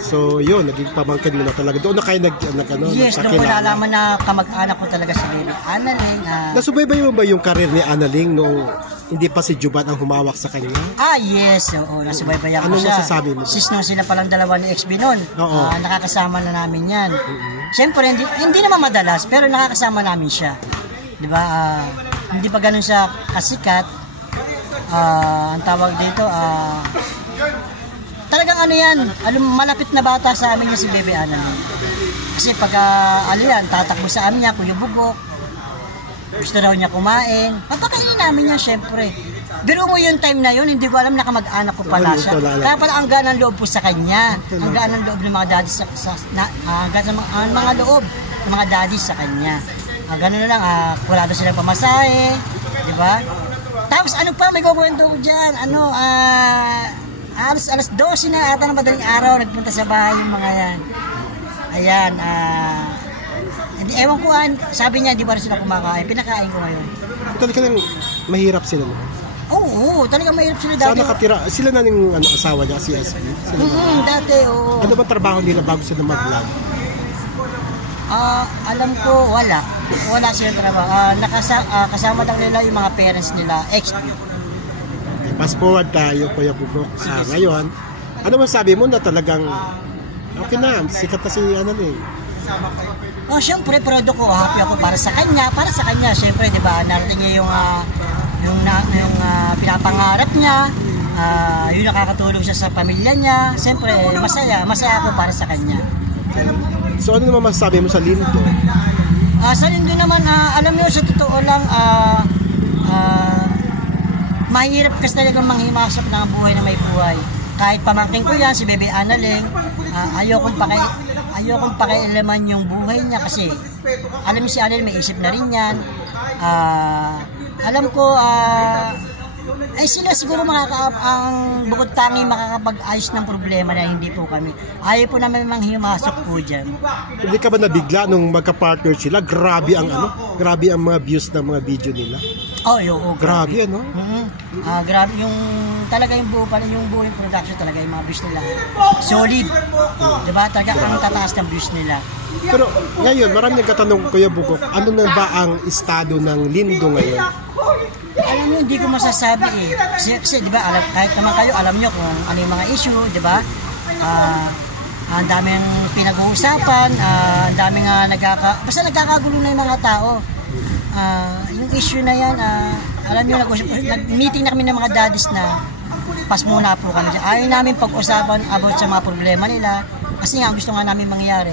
So yun, naging pamangkin mo na talaga. Doon na kayo Yes, doon ko nalaman na kamag-anak ko talaga si Baby Analing. Nasubaybay mo ba yung karir ni Analing nung hindi pa si Juban ang humawak sa kanya? Yes. Oo, nasubaybayan ko siya. Ano masasabi mo? Sis nung sila palang dalawa ni XB noon. Nakakasama na namin yan. Siyempre, hindi naman madalas, pero nakakasama namin siya. Diba? Hindi pa ganun siya kasikat. Ang tawag dito, talagang ano yan, malapit na bata sa amin yung si Baby Analing. Kasi pag tatakbo sa amin niya, Kuya Bugok, gusto daw niya kumain, papakainin namin niya syempre. Pero mo yung time na yun, hindi ko alam na kamag-anak ko pala siya. Kaya pala ang gaan ng loob po sa kanya. Ang gaan ng loob ng mga daddy ang mga loob ng mga daddy sa kanya. Gano'n na lang, wala daw silang pamasahe, di ba? Tapos ano pa, may kukwento ko dyan, alas 12 na ata ng madaling araw, nagpunta sa bahay yung mga yan. Ayan, ewan ko, sabi niya, di ba rin sila kumakain, pinakain ko ngayon. Talaga nang mahirap sila, no? Oo, talaga mahirap sila dati. Saan nakatira? Sila na yung asawa niya, si SB? Dati, oo. Ano ba trabaho nila bago sila mag-vlog? Alam ko, wala. Wala silang trabaho. Kasama lang nila yung mga parents nila, XB. Fast forward tayo, Kuya Bugok. Ngayon, ano masabi mo na talagang okay na, sikat na si Analing? Siyempre, proud ko, happy ako para sa kanya, siyempre, di ba, narating niya yung pinapangarap niya, yung nakakatulong siya sa pamilya niya, siyempre, masaya ako para sa kanya. Okay. So, ano naman masasabi mo sa Lindo? Sa Lindo naman, alam niyo, sa totoo lang, mahirap kasi talagang manghimasok ng buhay na may buhay. Kahit pamangkin ko yan, si Baby Analing, ayokong pakialaman yung buhay niya kasi alam mo si Analing may isip na rin yan. Alam ko, sila siguro ang bukod tangi makakapag-ayos ng problema na hindi po kami. Ayaw po namin manghimasok po dyan. Hindi ka ba nabigla nung magka-partner sila? Grabe ang mga views ng mga video nila. Oo. Grabe, ano? Grabe yung talaga yung buong production talaga yung mga views nila. Solid. Diba? Talaga ang tataas ng views nila. Pero ngayon, marami nagkatanong, Kuya Bugok, ano na ba ang estado ng Lindo ngayon? Alam niyo, hindi ko masasabi eh. Kasi diba, kahit naman kayo, alam niyo kung ano yung mga issue, diba? Ang daming pinag-uusapan, ang daming basta nagkakagulo na yung mga tao. Yung issue na yan, alam niyo, nag-meeting na kami ng mga daddies na pas muna po kami dyan. Ayaw namin pag-usapan about sa mga problema nila. Kasi nga, gusto nga namin mangyari.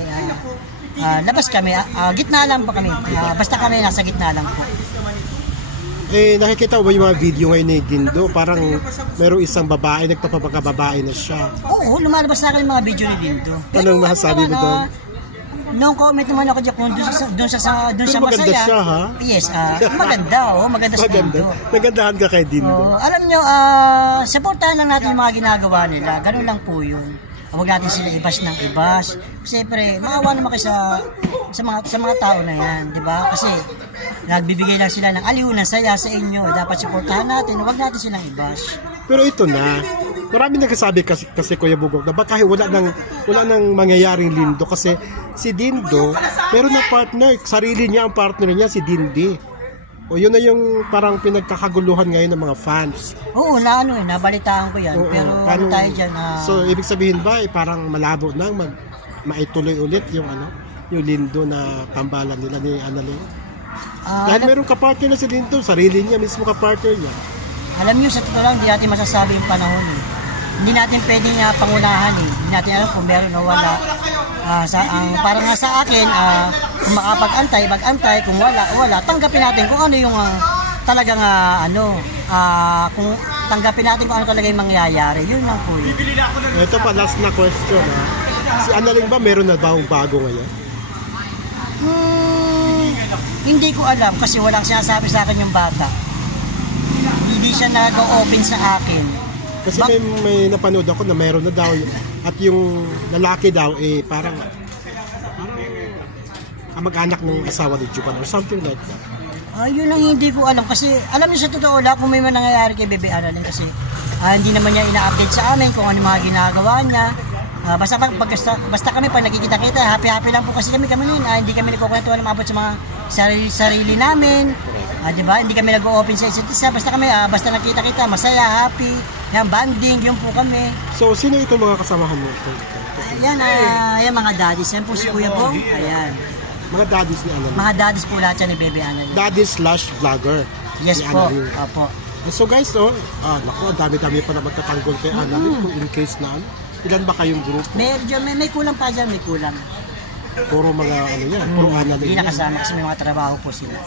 Labas kami, gitna lang po kami. Basta kami nasa gitna lang po. Nakikita mo ba yung mga video ngayon ni Lindo? Parang merong isang babae, nagpapakababae na siya. Oo, lumalabas na akin yung mga video ni Lindo. Anong masasabi mo doon? Nung comment naman ako dyan kung doon sa Pero maganda masaya. Siya, ha? Yes, maganda si Lindo. Nagandahan ka kay Lindo. Alam nyo, supportahan lang natin yung mga ginagawa nila. Ganun lang po yun. Huwag natin sila ibas ng ibas. Siyempre, maawa naman kayo sa mga tao na yan, di ba? Kasi nagbibigay lang sila ng aliw na saya sa inyo. Dapat supportahan natin, huwag natin silang ibas. Pero ito na, marami nagsasabi kasi Kuya Bugok na baka wala nang mangyayaring Lindo kasi si Lindo, meron na partner, sarili niya ang partner niya, si Dindi. O yun na yung parang pinagkakaguluhan ngayon ng mga fans. Oo, nabalitaan ko yan. Pero ano tayo dyan? So, ibig sabihin ba, parang malabo na maituloy ulit yung Lindo na tambalan nila ni Analing? Dahil meron kapartner na si Lindo, sarili niya, mismo kapartner niya. Alam niyo, sa totoo lang, hindi natin masasabi yung panahon eh. Hindi natin pwedeng pangunahan eh. Hindi natin alam kung meron o wala. Parang nga sa akin, kung makapag-antay, mag-antay, kung wala, tanggapin natin kung ano yung talagang kung tanggapin natin kung ano talaga yung mangyayari. Yun lang po yun. Ito pa, last na question. Si Analing ba meron na bago ngayon? Hindi ko alam kasi walang sinasabi sa akin yung bata. Hindi siya nag-open sa akin. Kasi may napanood ako na mayroon na daw at yung lalaki daw parang mag-anak ng asawa ni Juban or something like that. Yun lang hindi ko alam kasi alam niyo sa totoo lang kung may nangyayari kay Baby Analing kasi hindi naman niya ina-update sa amin kung ano mga ginagawa niya. Basta kami pag nakikita-kita, happy-happy lang po kasi kami nun. Hindi kami nagkukwentuhan ng abot sa mga sarili namin. Di ba? Hindi kami nag-open sa isa't isa. Basta kami, basta nakita-kita, masaya, happy. Yan, banding, yun po kami. So, sino itong mga kasamahan mo? Ayan, mga daddies. Yan po si Kuya Bong. Ayan. Mga daddies ni Annalyn. Mga daddies po lahat yan ni Bebe Annalyn. Daddies/vlogger. Yes ni po. Annalyn. Opo. So guys, naku, dami-dami pa naman tatanggol kay Annalyn kung in case na ilan ba kayong group? Medyo, may kulang pa dyan, may kulang. Puro mga puro Annalyn. Hindi nakasama kasi may mga trabaho po sila.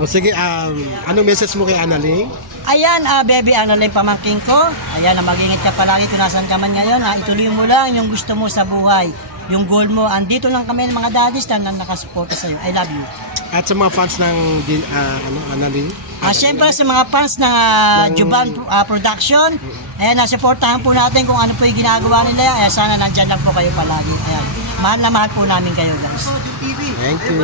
O sige, ano message mo kay Annalyn? Ayan, Bebe Annalyn, pamangking ko. Ayan, mag-ingat ka palagi kung nasan ka man ngayon. Ituloy mo lang yung gusto mo sa buhay. Yung goal mo, andito lang kami mga daddies na nakasuporta sa'yo. I love you. At sa mga fans ng Annalyn? Siyempre sa mga fans ng Juban Production, ayan, nasuportahan po natin kung ano po yung ginagawa nila. Ayan, sana nandyan lang po kayo palagi. Ayan, mahal na mahal po namin kayo guys. Thank you.